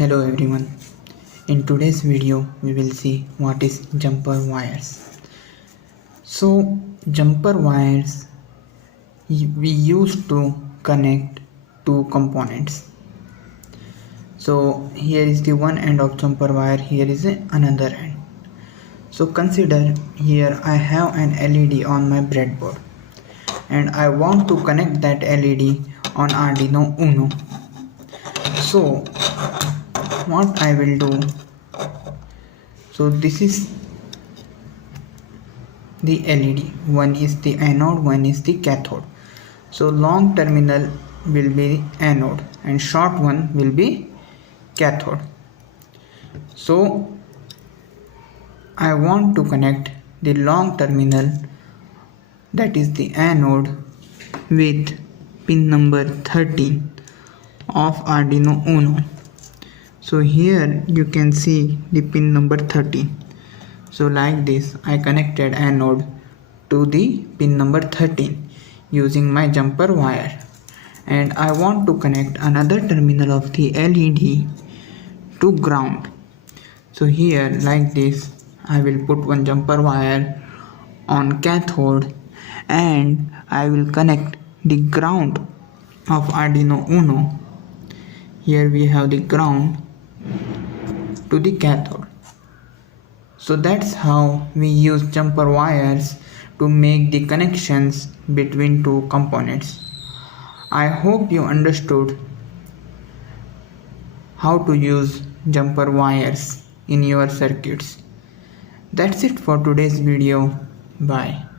Hello everyone. In today's video we will see what is jumper wires. So jumper wires we use to connect two components. So here is the one end of jumper wire, here is another end. So consider here I have an LED on my breadboard and I want to connect that LED on Arduino Uno. So what I will do, so this is the LED, one is the anode, one is the cathode. So long terminal will be anode and short one will be cathode. So I want to connect the long terminal, that is the anode, with pin number 13 of Arduino Uno. So here you can see the pin number 13. So like this I connected anode to the pin number 13 using my jumper wire, and I want to connect another terminal of the LED to ground. So here like this I will put one jumper wire on cathode and I will connect the ground of Arduino Uno. Here we have the ground to the cathode. So that's how we use jumper wires to make the connections between two components. I hope you understood how to use jumper wires in your circuits. That's it for today's video. Bye.